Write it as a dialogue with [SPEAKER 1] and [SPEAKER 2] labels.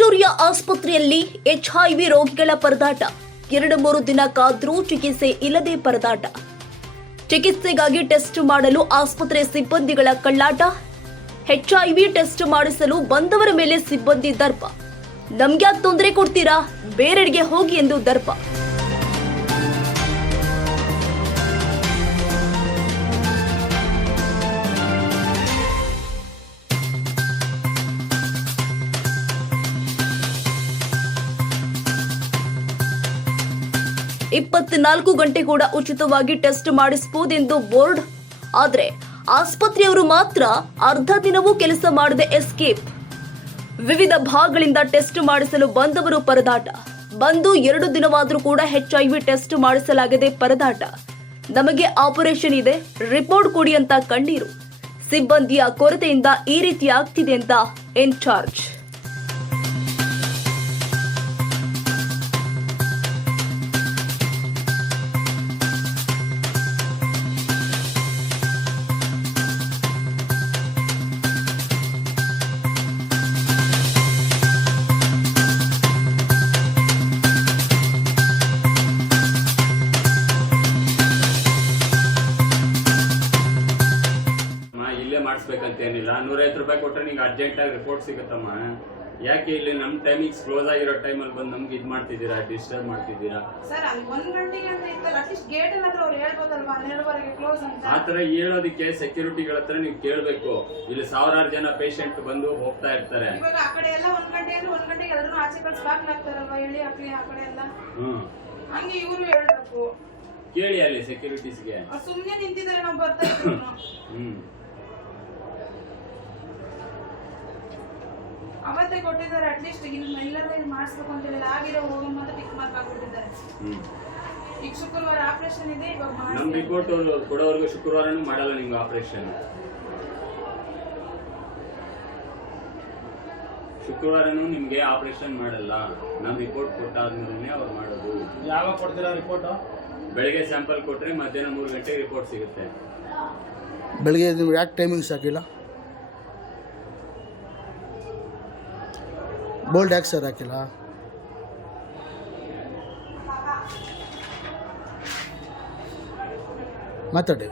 [SPEAKER 1] Victoria ಆಸ್ಪತ್ರೆಯಲ್ಲಿ HIV ರೋಗಿಗಳ ಪರದಾಟ. ಎರಡು ಮೂರು ದಿನ ಕಾದ್ರೂ ಚಿಕಿತ್ಸೆ ಇಲ್ಲದೆ ಪರದಾಟ. ಚಿಕಿತ್ಸೆಗಾಗಿ ಟೆಸ್ಟ್ ಮಾಡಲು ಆಸ್ಪತ್ರೆ ಸಿಬ್ಬಂದಿಗಳ ಕಳ್ಳಾಟ. ಎಚ್ಐವಿ ಟೆಸ್ಟ್ ಮಾಡಿಸಲು ಬಂದವರ ಮೇಲೆ ಸಿಬ್ಬಂದಿ ದರ್ಪ. ನಮ್ಗ್ಯಾಕ್ ತೊಂದರೆ ಕೊಡ್ತೀರಾ? ಬೇರೆಡೆಗೆ ಹೋಗಿ ಎಂದು ದರ್ಪ. ಇಪ್ಪತ್ನಾಲ್ಕು ಗಂಟೆ ಕೂಡ ಉಚಿತವಾಗಿ ಟೆಸ್ಟ್ ಮಾಡಿಸಬಹುದೆಂದು ಬೋರ್ಡ್. ಆದರೆ ಆಸ್ಪತ್ರೆಯವರು ಮಾತ್ರ ಅರ್ಧ ದಿನವೂ ಕೆಲಸ ಮಾಡದೆ ಎಸ್ಕೇಪ್. ವಿವಿಧ ಭಾಗಗಳಿಂದ ಟೆಸ್ಟ್ ಮಾಡಿಸಲು ಬಂದವರು ಪರದಾಟ. ಬಂದು ಎರಡು ದಿನವಾದರೂ ಕೂಡ ಹೆಚ್ಚಾಗಿ ಟೆಸ್ಟ್ ಮಾಡಿಸಲಾಗದೆ ಪರದಾಟ. ನಮಗೆ ಆಪರೇಷನ್ ಇದೆ, ರಿಪೋರ್ಟ್ ಕೊಡಿ ಅಂತ ಕಣ್ಣೀರು. ಸಿಬ್ಬಂದಿಯ ಕೊರತೆಯಿಂದ ಈ ರೀತಿ ಆಗ್ತಿದೆ ಅಂತ ಇನ್ಚಾರ್ಜ್.
[SPEAKER 2] ಇಲ್ಲೇ ಮಾಡಿಸ್ಬೇಕಂತ ಏನಿಲ್ಲ ನೂರೈವತ್ತು ರೂಪಾಯಿ ಕೊಟ್ರೆ ನಿಂಗೆ ಅರ್ಜೆಂಟಾಗಿ ರಿಪೋರ್ಟ್ ಸಿಗುತ್ತಮ್ಮ. ಯಾಕೆ ಇಲ್ಲಿ ನಮ್ಮ ಟೈಮಿಗೆ ಕ್ಲೋಸ್ ಆಗಿರೋ ಟೈಮಲ್ಲಿ ಬಂದು ನಮ್ಗೆ ಇದು ಮಾಡ್ತಿದ್ದೀರಾ ಡಿಸ್ಟರ್ಬ್ ಮಾಡ್ತಿದ್ದೀರಾ?
[SPEAKER 3] ಸರ್ ಅಲ್ಲಿ ಒಂದ್ ಗಂಟೆಗೆ ಅಂತ ಇತ್ತಲ್ಲ ಅಟ್ಲೀಸ್ಟ್ ಗೇಟ್ ಅಲ್ಲಾದ್ರೂ ಅವ್ರು ಹೇಳ್ಬೋದಲ್ವಾ? ಹನ್ನೆರಡುವರೆಗೆ ಕ್ಲೋಸ್ ಅಂತ.
[SPEAKER 2] ಆ ಥರ ಹೇಳೋದಕ್ಕೆ ಸೆಕ್ಯೂರಿಟಿಗಳ ಹತ್ರ ನೀವು ಕೇಳಬೇಕು. ಇಲ್ಲಿ ಸಾವಿರಾರು ಜನ ಪೇಷಂಟ್ ಬಂದು ಹೋಗ್ತಾ ಇರ್ತಾರೆ.
[SPEAKER 3] ಇವಾಗ ಆ ಕಡೆ ಎಲ್ಲ ಒಂದ್ ಗಂಟೆ ಅಂದ್ರೆ ಒಂದ್ ಗಂಟೆಗೆ ಎಲ್ಲರೂ ಆಚೆ ಕಳ್ಸಿ ಬಾಗ್ಲಾಗ್ತಾರಲ್ವಾ ಹೇಳಿ ಹಾಕ್ಲಿ ಆ ಕಡೆ ಎಲ್ಲ?
[SPEAKER 2] ಹ್ಮ್.
[SPEAKER 3] ಹಂಗೆ ಇವರು ಹೇಳ್ಬೇಕು.
[SPEAKER 2] ಕೇಳಿ ಅಲ್ಲಿ ಸೆಕ್ಯೂರಿಟೀಸ್ಗೆ
[SPEAKER 3] ಅವ್ರು ಸುಮ್ನೆ ನಿಂತಿದ್ದಾರೆ ನಾವು ಬರ್ತಾ ಇದ್ರು
[SPEAKER 2] ಹ್ಮ್.
[SPEAKER 3] ಅವತ್ತೇ ಕೊಟ್ಟಿದ್ದಾರೆ ಅಟ್ಲೀಸ್ಟ್ ಇನ್ನು ಎಲ್ಲರೂ ಇದು ಮಾಡಿಸ್ಬೇಕು ಅಂತ ಹೇಳಿ ಆಗಿರೋ ಹೋಗಮ್ಮ ಅಂತ ಟಿಕ್ ಮಾರ್ಕ್ ಆಗ್ಬಿಟ್ಟಿದ್ದಾರೆ ಈಗ ಶುಕ್ರವಾರ ಆಪರೇಷನ್ ಇದೆ ಇವಾಗ
[SPEAKER 2] ನಮ್
[SPEAKER 3] ಮಾಡಿ
[SPEAKER 2] ರಿಪೋರ್ಟ್ ಕೊಡೋವರೆಗೂ ಶುಕ್ರವಾರನೂ ಮಾಡಲ್ಲ ನಿಮ್ಗೆ ಆಪರೇಷನ್ ಶುಕ್ರವಾರನೂ ನಿಮಗೆ ಆಪರೇಷನ್ ಮಾಡಲ್ಲ. ನಮ್ಮ ರಿಪೋರ್ಟ್ ಕೊಟ್ಟಾದ್ಮೇಲೆ ಅವ್ರು ಮಾಡೋದು.
[SPEAKER 4] ಯಾವಾಗ ಕೊಡ್ತೀರಾ ರಿಪೋರ್ಟ್
[SPEAKER 2] ಬೆಳಿಗ್ಗೆ ಸ್ಯಾಂಪಲ್ ಕೊಟ್ಟರೆ ಮಧ್ಯಾಹ್ನ ಮೂರು ಗಂಟೆಗೆ ರಿಪೋರ್ಟ್ ಸಿಗುತ್ತೆ.
[SPEAKER 5] ಬೆಳಿಗ್ಗೆ ನಿಮ್ಗೆ ಯಾಕೆ ಟೈಮಿಂಗ್ಸ್ ಹಾಕಿಲ್ಲ? ಬೋಲ್ಡ್ ಯಾಕೆ ಸರ್ ಹಾಕಿಲ್ಲ. ಮಾತಾಡಿ.